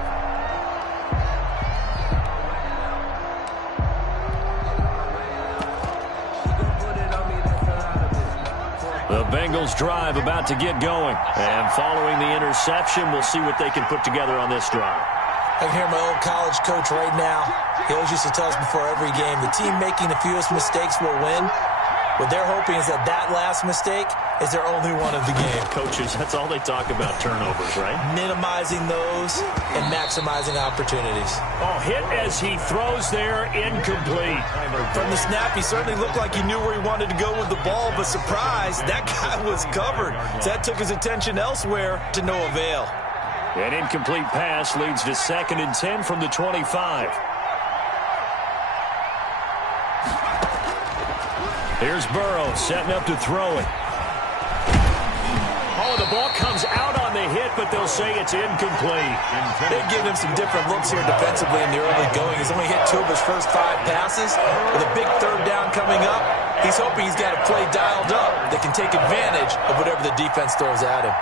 The Bengals drive about to get going. And following the interception, we'll see what they can put together on this drive. I can hear my old college coach right now. He always used to tell us before every game, the team making the fewest mistakes will win. What they're hoping is that that last mistake is their only one of the game. Coaches, that's all they talk about, turnovers, right? Minimizing those and maximizing opportunities. Oh, hit as he throws there, incomplete. From the snap, he certainly looked like he knew where he wanted to go with the ball, but surprise, that guy was covered. So that took his attention elsewhere to no avail. An incomplete pass leads to 2nd and 10 from the 25. Here's Burrow setting up to throw it. Oh, the ball comes out on the hit, but they'll say it's incomplete. They've given him some different looks here defensively in the early going. He's only hit 2 of his first 5 passes. With a big third down coming up, he's hoping he's got a play dialed up that can take advantage of whatever the defense throws at him.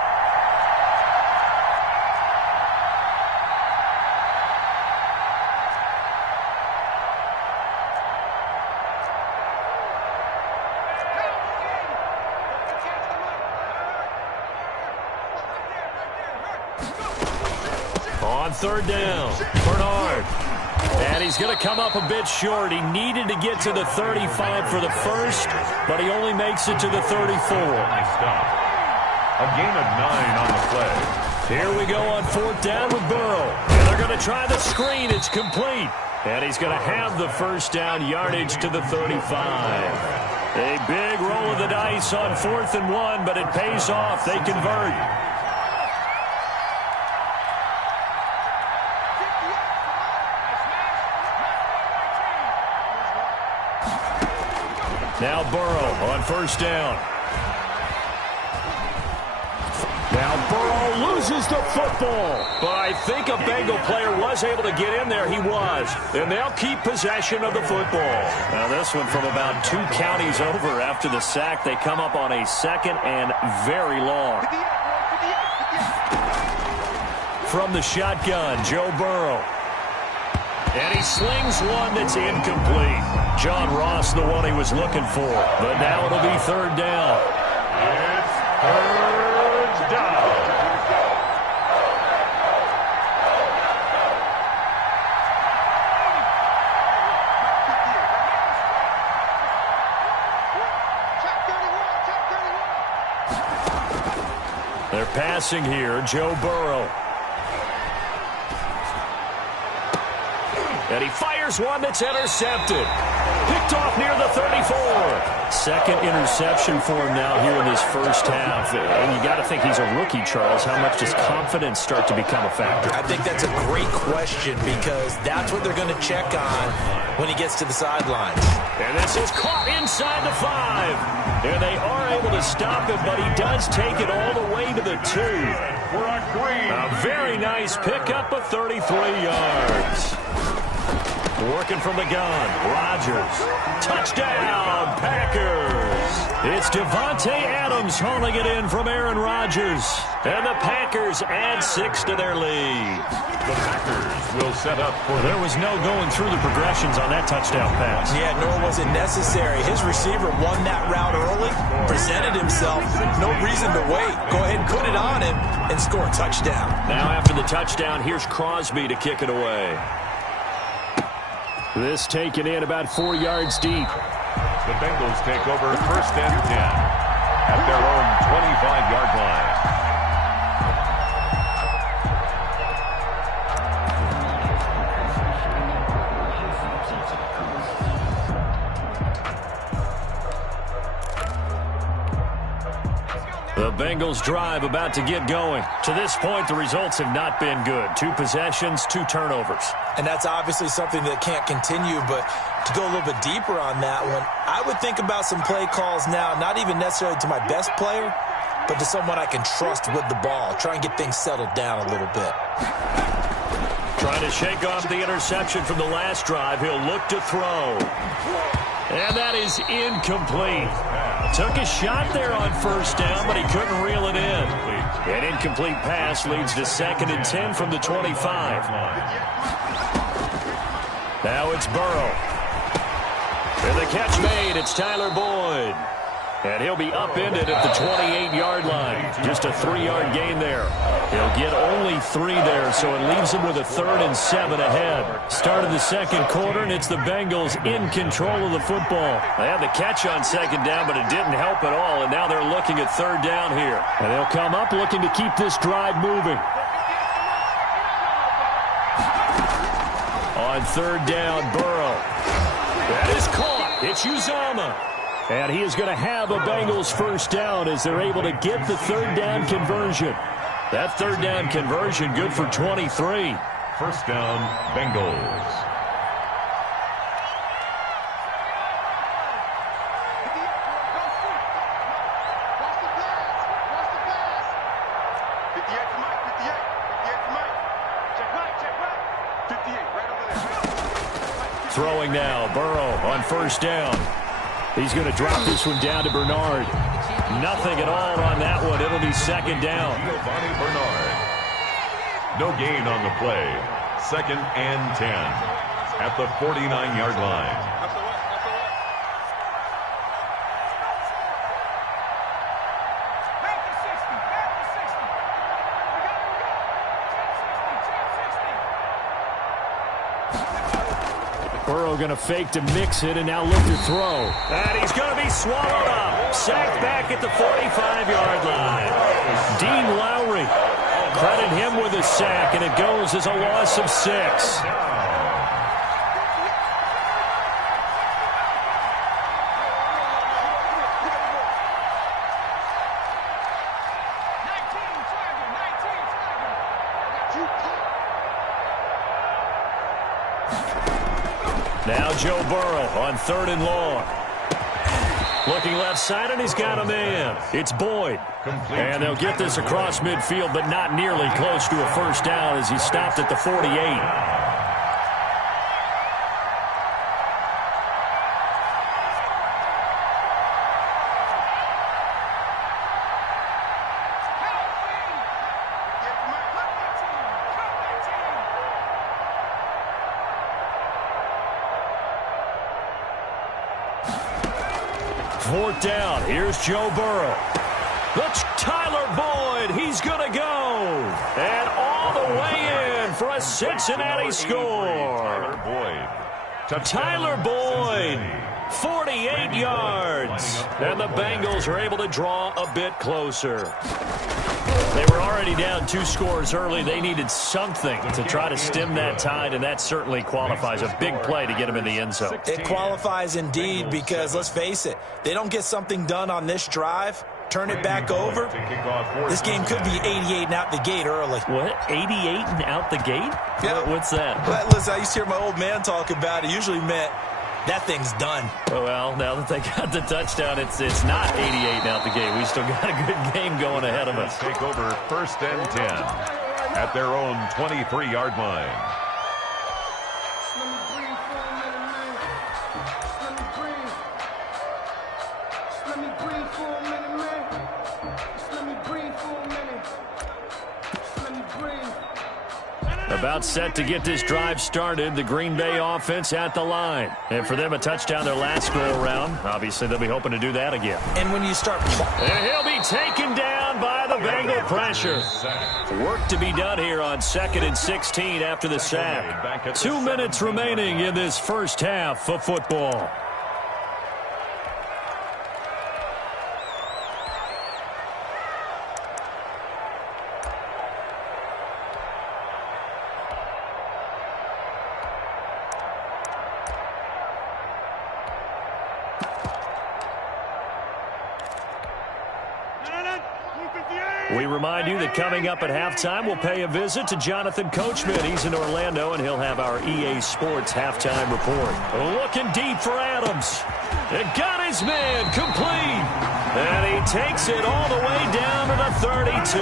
On third down, Bernard. And he's going to come up a bit short. He needed to get to the 35 for the first, but he only makes it to the 34. Nice stop. A gain of 9 on the play. Here we go on fourth down with Burrow. And they're going to try the screen. It's complete. And he's going to have the first down yardage to the 35. A big roll of the dice on 4th and 1, but it pays off. They convert. Now Burrow on first down. Now Burrow loses the football. But I think a Bengal player was able to get in there. He was. And they'll keep possession of the football. Now this one from about 2 counties over after the sack. They come up on a 2nd and very long. From the shotgun, Joe Burrow. And he slings one that's incomplete. John Ross, the one he was looking for. But now it'll be third down. It's third down. They're passing here, Joe Burrow. And he fires one that's intercepted. Picked off near the 34. Second interception for him now here in this first half. And you got to think he's a rookie, Charles. How much does confidence start to become a factor? I think that's a great question because that's what they're going to check on when he gets to the sidelines. And this is caught inside the 5. And they are able to stop him, but he does take it all the way to the 2. A very nice pickup of 33 yards. Working from the gun, Rodgers. Touchdown, Packers. It's Davante Adams hauling it in from Aaron Rodgers. And the Packers add 6 to their lead. The Packers will set up for... There was no going through the progressions on that touchdown pass. Yeah, nor was it necessary. His receiver won that route early, presented himself, no reason to wait. Go ahead and put it on him and score a touchdown. Now after the touchdown, here's Crosby to kick it away. This taken in about 4 yards deep. The Bengals take over first and 10 at their own 25-yard line. The Bengals drive about to get going. To this point, the results have not been good. 2 possessions, 2 turnovers. And that's obviously something that can't continue, but to go a little bit deeper on that one, I would think about some play calls now, not even necessarily to my best player, but to someone I can trust with the ball. Try and get things settled down a little bit. Trying to shake off the interception from the last drive. He'll look to throw. And that is incomplete. Took a shot there on first down, but he couldn't reel it in. An incomplete pass leads to 2nd and 10 from the 25. Now it's Burrow. And the catch made. It's Tyler Boyd. And he'll be upended at the 28-yard line. Just a 3-yard gain there. He'll get only 3 there, so it leaves him with a 3rd and 7 ahead. Start of the second quarter, and it's the Bengals in control of the football. They had the catch on 2nd down, but it didn't help at all, and now they're looking at 3rd down here. And they'll come up looking to keep this drive moving. On 3rd down, Burrow. That is caught. It's Uzomah. And he is going to have a Bengals first down as they're able to get the 3rd down conversion. That 3rd down conversion good for 23. First down, Bengals. throwing now. Burrow on first down. He's going to drop this one down to Bernard. Nothing at all on that one. It'll be second down. Bernard. No gain on the play. Second and 10 at the 49-yard line. Burrow going to fake to mix it and now look to throw. And he's going to be swallowed up. Sacked back at the 45-yard line. Dean Lowry. Credit him with a sack, and it goes as a loss of 6. Now Joe Burrow on 3rd and long. Looking left side, and he's got a man. It's Boyd. And they'll get this across midfield, but not nearly close to a first down as he stopped at the 48. Fourth down. Here's Joe Burrow. That's Tyler Boyd. He's going to go. And all the way in for a Cincinnati score. Tyler Boyd, 48 yards. And the Bengals are able to draw a bit closer. They were already down 2 scores early. They needed something to try to stem that tide, and that certainly qualifies. A big play to get them in the end zone. It qualifies indeed because, let's face it, they don't get something done on this drive, turn it back over, this game could be 88 and out the gate early. What? 88 and out the gate? Yeah. What's that? Well, listen, I used to hear my old man talk about it. Usually meant that thing's done. Well, now that they got the touchdown, it's not 88 and out the gate. We still got a good game going ahead of us. Take over 1st and 10 at their own 23-yard line. About set to get this drive started. The Green Bay offense at the line. And for them, a touchdown their last go-around. Obviously, they'll be hoping to do that again. And when you start... And he'll be taken down by the Bengal pressure. Work to be done here on 2nd and 16 after the sack. 2 minutes remaining in this first half of football. We remind you that coming up at halftime, we'll pay a visit to Jonathan Coachman. He's in Orlando, and he'll have our EA Sports halftime report. Looking deep for Adams. It got his man complete. And he takes it all the way down to the 32.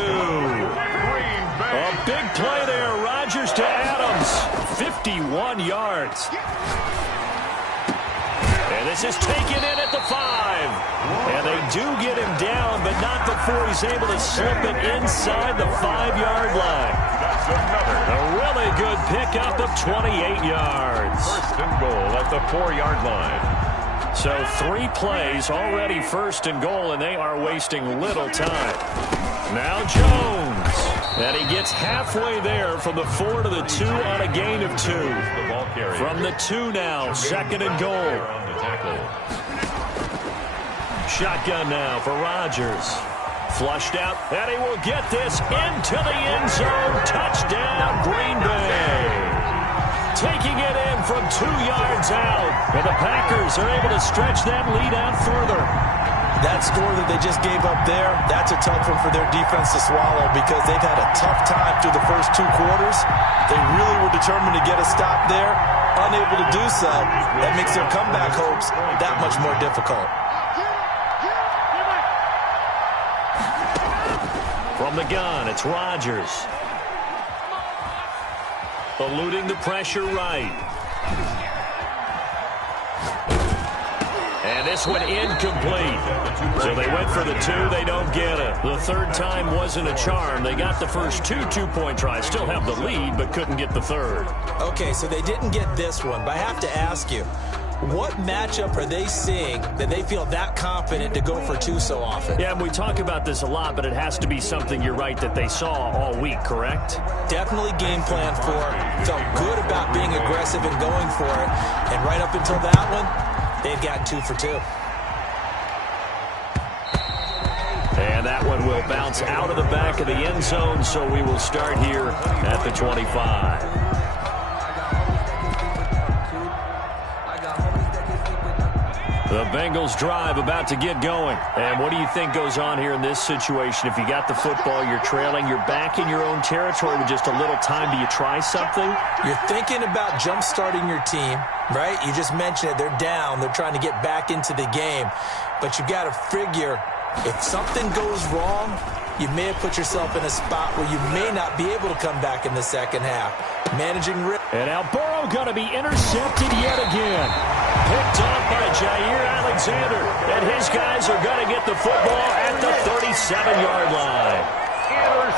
A big play there. Rodgers to Adams. 51 yards. And this is taken in at the 5. And they do get him down, but not before he's able to slip it inside the 5-yard line. A really good pickup of 28 yards. 1st and goal at the 4-yard line. So 3 plays already 1st and goal, and they are wasting little time. Now Jones. And he gets halfway there from the 4 to the 2 on a gain of 2. From the 2 now, 2nd and goal. Shotgun now for Rodgers. Flushed out, and he will get this into the end zone. Touchdown, Green Bay. Taking it in from 2 yards out. And the Packers are able to stretch that lead out further. That score that they just gave up there, that's a tough one for their defense to swallow because they've had a tough time through the first 2 quarters. They really were determined to get a stop there. Unable to do so, that makes their comeback hopes that much more difficult. From the gun, it's Rodgers. Eluding the pressure right. And this one incomplete. So they went for the 2. They don't get it. The third time wasn't a charm. They got the first 2 two-point tries. Still have the lead, but couldn't get the third. Okay, so they didn't get this one, but I have to ask you, what matchup are they seeing that they feel that confident to go for 2 so often? Yeah, we talk about this a lot, but it has to be something, you're right, that they saw all week, correct? Definitely game plan for it. Felt good about being aggressive and going for it. And right up until that one, they've gotten 2 for 2. And that one will bounce out of the back of the end zone, so we will start here at the 25. The Bengals drive about to get going. And what do you think goes on here in this situation? If you got the football, you're trailing, you're back in your own territory with just a little time. Do you try something? You're thinking about jump-starting your team, right? You just mentioned it. They're down. They're trying to get back into the game. But you got to figure, if something goes wrong, you may have put yourself in a spot where you may not be able to come back in the second half. Managing risk. And now Burrow going to be intercepted yet again. Picked off by Jair Alexander. And his guys are going to get the football at the 37-yard line.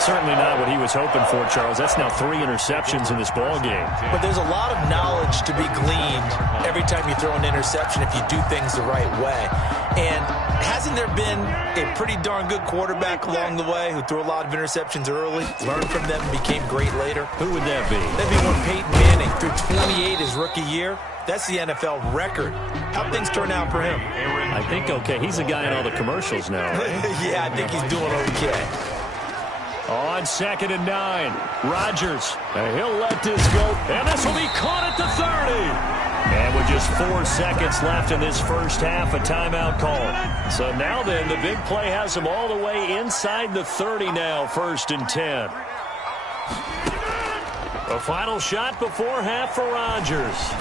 Certainly not what he was hoping for, Charles. That's now 3 interceptions in this ball game. But there's a lot of knowledge to be gleaned every time you throw an interception if you do things the right way. And hasn't there been a pretty darn good quarterback along the way who threw a lot of interceptions early, learned from them, and became great later? Who would that be? That'd be one Peyton Manning. Threw 28 his rookie year. That's the NFL record. How'd things turn out for him? I think okay. He's the guy in all the commercials now, right? Yeah, I think he's doing okay. On 2nd and 9, Rodgers. He'll let this go. And this will be caught at the 30. And with just 4 seconds left in this first half, a timeout call. So now then, the big play has him all the way inside the 30 now, 1st and 10. A final shot before half for Rodgers.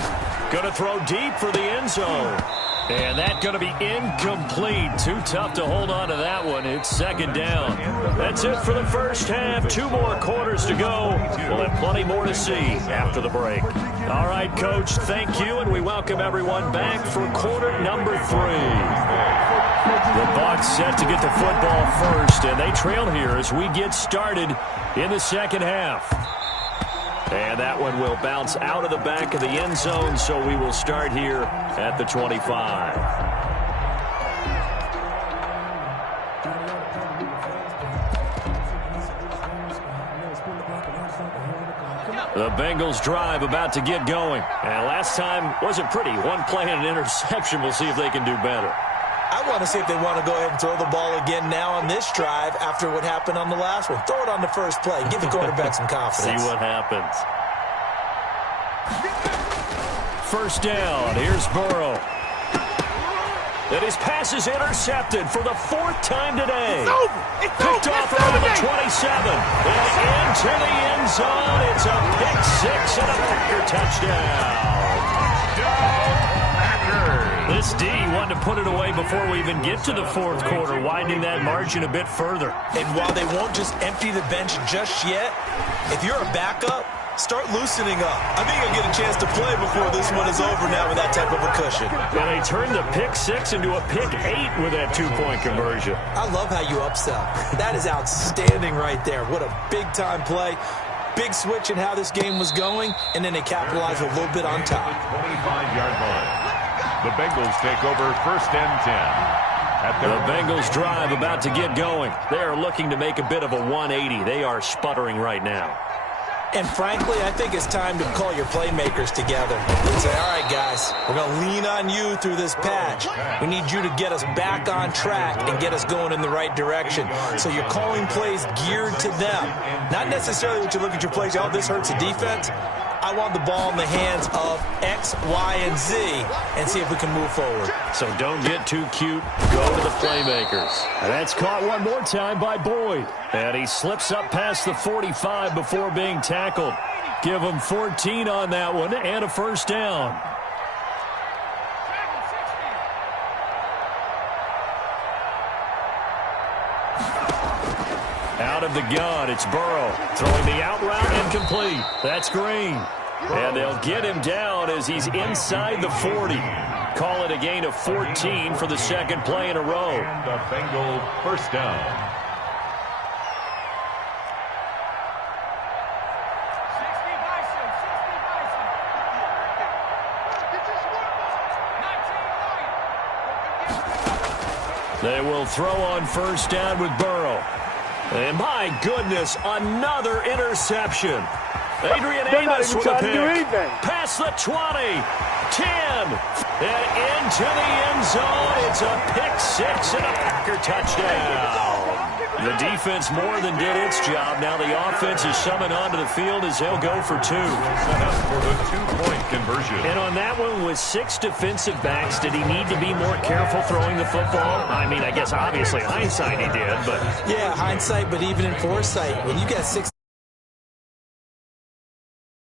Going to throw deep for the end zone. And that's going to be incomplete. Too tough to hold on to that one. It's 2nd down. That's it for the first half. 2 more quarters to go. We'll have plenty more to see after the break. All right, Coach, thank you, and we welcome everyone back for quarter number 3. The Bucs set to get the football first, and they trail here as we get started in the second half. And that one will bounce out of the back of the end zone, so we will start here at the 25. The Bengals drive about to get going. And last time wasn't pretty. 1 play and an interception. We'll see if they can do better. I want to see if they want to go ahead and throw the ball again now on this drive after what happened on the last one. Throw it on the first play. Give the quarterback some confidence. See what happens. First down. Here's Burrow. And his pass is intercepted for the 4th time today. Picked off around the 27. And into the end zone. It's a pick 6 and a Packer touchdown. This D wanted to put it away before we even get to the 4th quarter, widening that margin a bit further. And while they won't just empty the bench just yet, if you're a backup, start loosening up. I think you'll get a chance to play before this one is over now with that type of a cushion. And they turned the pick 6 into a pick 8 with that 2-point conversion. I love how you upsell. That is outstanding right there. What a big-time play. Big switch in how this game was going, and then they capitalized a little bit on top. 25-yard line. The Bengals take over 1st and 10. The Bengals drive about to get going. They are looking to make a bit of a 180. They are sputtering right now. And frankly, I think it's time to call your playmakers together and say, all right, guys, we're going to lean on you through this patch. We need you to get us back on track and get us going in the right direction. So you're calling plays geared to them. Not necessarily that you look at your plays, oh, this hurts the defense. I want the ball in the hands of X, Y, and Z and see if we can move forward. So don't get too cute. Go to the playmakers. And that's caught one more time by Boyd. And he slips up past the 45 before being tackled. Give him 14 on that one and a 1st down. Out of the gun, it's Burrow. Throwing the out route incomplete. That's Green. And they'll get him down as he's inside the 40. Call it a gain of 14 for the second play in a row. And a Bengal first down. They will throw on first down with Burrow. And my goodness, another interception. Adrian Amos with a pick. Past the 20, 10, and into the end zone. It's a pick six and a Packer touchdown. The defense more than did its job. Now the offense is summoned onto the field as they'll go for two. Set up for the two-point conversion. And on that one with 6 defensive backs, did he need to be more careful throwing the football? I mean, I guess obviously hindsight he did, but... Yeah, hindsight, but even in foresight, when you got 6